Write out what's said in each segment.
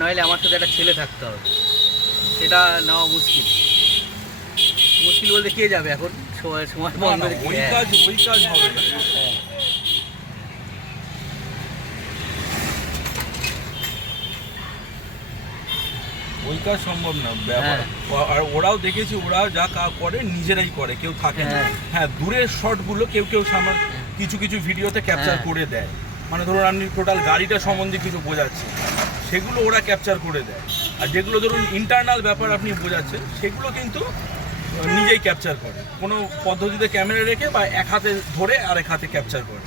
নইলে আমার সাথে একটা ছেলে থাকতে হবে, সেটা নেওয়া মুশকিল। মুশকিল বলতে কে যাবে এখন, সময় সময় বন্ধ রেখে। ওই কাজ হবে না। ওই কাজ সম্ভব না ব্যাপার। আর ওরাও দেখেছি, ওরাও যা করে নিজেরাই করে, কেউ থাকে না। হ্যাঁ, দূরের শটগুলো কেউ সামনে কিছু ভিডিওতে ক্যাপচার করে দেয়, মানে ধরুন আপনি টোটাল গাড়িটা সম্বন্ধে কিছু বোঝাচ্ছে, সেগুলো ওরা ক্যাপচার করে দেয়। আর যেগুলো ধরুন ইন্টারনাল ব্যাপার আপনি বোঝাচ্ছেন, সেগুলো কিন্তু নিজেই ক্যাপচার করে, কোনো পদ্ধতিতে ক্যামেরা রেখে বা এক হাতে ধরে আর এক হাতে ক্যাপচার করে।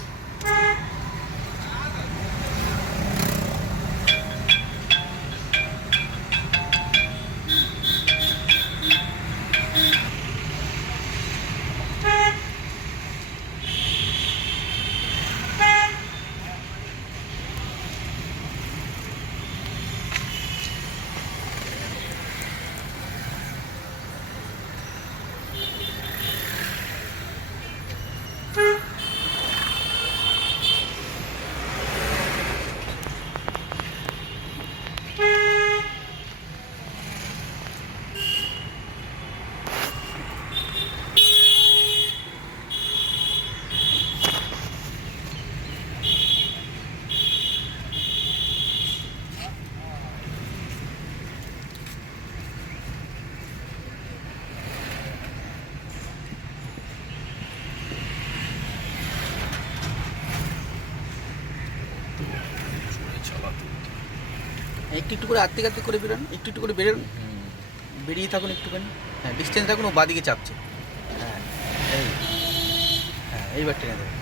একটু করে আত্মীয় করে বেরোন, একটু করে বেরোন, বেরিয়ে থাকুন একটুখানি। হ্যাঁ, ডিস্টেন্স থাকুন, ও বাদিকে চাপছে। হ্যাঁ, এইবার টেনে দেবে।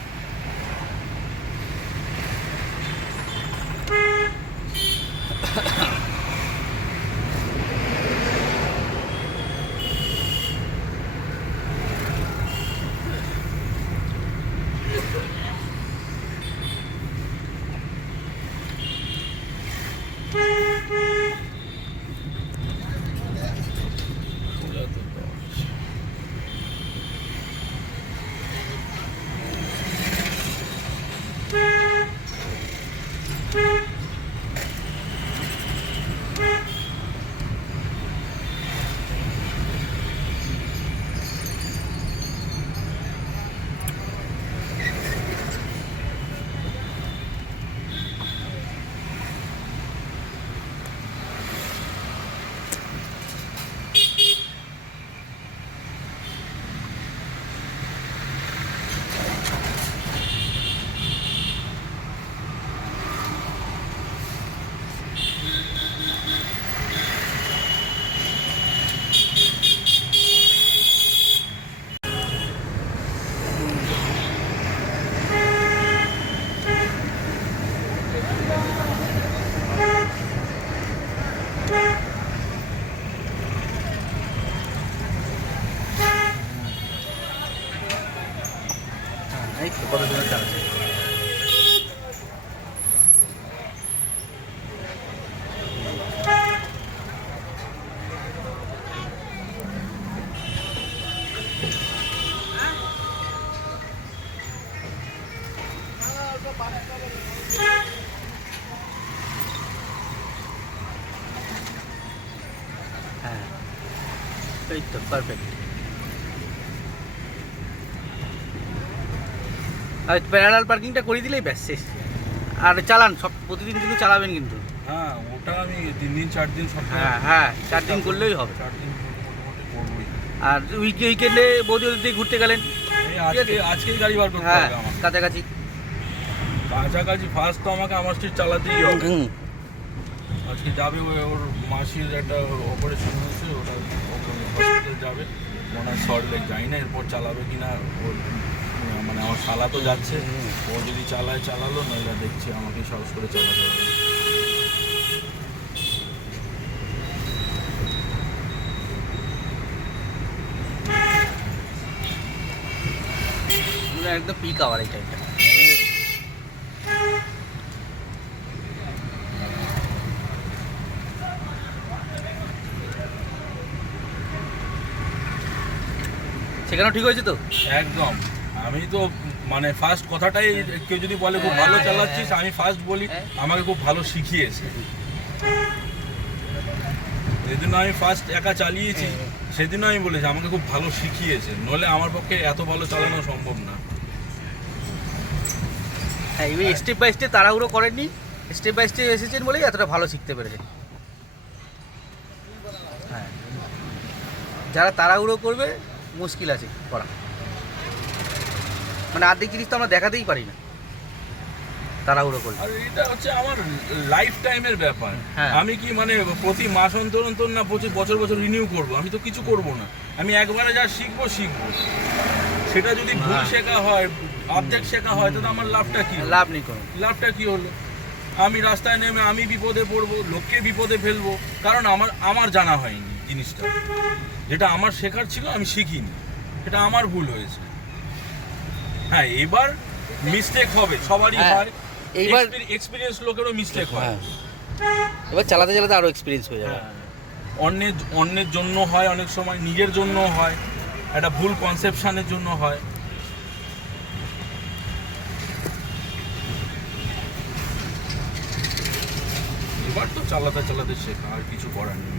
এই তো কত দূরে চালাচ্ছে। হ্যাঁ, এই তো পারফেক্ট। আর প্যারালাল পার্কিংটা করে দিলেই ব্যাস শেষ। আর চালান সব প্রতিদিন কিন্তু চালাবেন কিন্তু। হ্যাঁ, ওটা আমি 3 দিন 4 দিন সব। হ্যাঁ 4 দিন করলেই হবে। 4 দিন মোটামুটি করবই। আর উইকেন্ডে বৌদি ওদের দিয়ে ঘুরতে গেলেন, আজকেই গাড়ি বার করতে হ্যাঁ হবে আমার। কাছাকাছি ফার্স্ট তো আমাকে আমার স্ট্রিট চালাতেই হবে। আজকে যাবে ওর মাসির একটা অপারেশন হয়েছে, ওটা হসপিটাল যাবে মনে হয়, সল্ট লেক যাই না, এরপর চালাবে কিনা ওর, মানে আমার শালা তো যাচ্ছে, ও যদি চালালো, নইলে দেখছি আমাকে সাহস করে চালাতে হবে। একদম পিক আওয়ার এই টাইমটা। সেখানেও ঠিক হয়েছে তো একদম। আমি তো মানে ফার্স্ট কথাটাই, কেউ যদি বলে খুব ভালো চালাচ্ছিস, আমি ফার্স্ট বলি আমাকে খুব ভালো শিখিয়েছে। যেদিন আমি ফার্স্ট একা চালিয়েছি সেদিন আমি বলেছি আমাকে খুব ভালো শিখিয়েছে, নলে আমার পক্ষে এত ভালো চালানো সম্ভব না। হ্যাঁ, এবার স্টেপ বাই স্টেপ তাড়াহুড়ো করেননি, স্টেপ বাই স্টেপ এসেছেন বলেই এতটা ভালো শিখতে পেরেছেন। হ্যাঁ, যারা তাড়াহুড়ো করবে মুশকিল আছে করা, মানে অর্ধেক জিনিস তো আমরা দেখাতেই পারি না তাড়াহুড়ো করলে। আর এটা হচ্ছে আমার লাইফ টাইমের ব্যাপার। হ্যাঁ। আমি কি মানে প্রতি মাস অন্তর অন্তর না বছর বছর রিনিউ করব? আমি তো কিছু করব না। আমি একবারে যা শিখবো। সেটা যদি ভুল হ্যাঁ। শেখা হয়, অর্ধেক শেখা হয়, তাহলে আমার লাভটা কি? লাভ নেই কোনো। লাভটা কি হলো? আমি রাস্তায় নেমে আমি বিপদে পড়বো, লোককে বিপদে ফেলবো, কারণ আমার জানা হয়নি জিনিসটা। যেটা আমার শেখার ছিল আমি শিখিনি, এটা আমার ভুল হয়েছে। হ্যাঁ, এবার মিস্টেক হবে, সবারই হ্যাঁ, হয়। এইবার এক্সপিরিয়েন্স লোকেরও মিস্টেক হয়। হ্যাঁ, এবার চালাতে চালাতে আরও এক্সপিরিয়েন্স হয়ে যাবে। হ্যাঁ, অন্যের জন্য হয়, অনেক সময় নিজের জন্য হয়, একটা ভুল কনসেপশনের জন্য হয়। এবার তো চালাতে শেখা, আর কিছু করার নেই।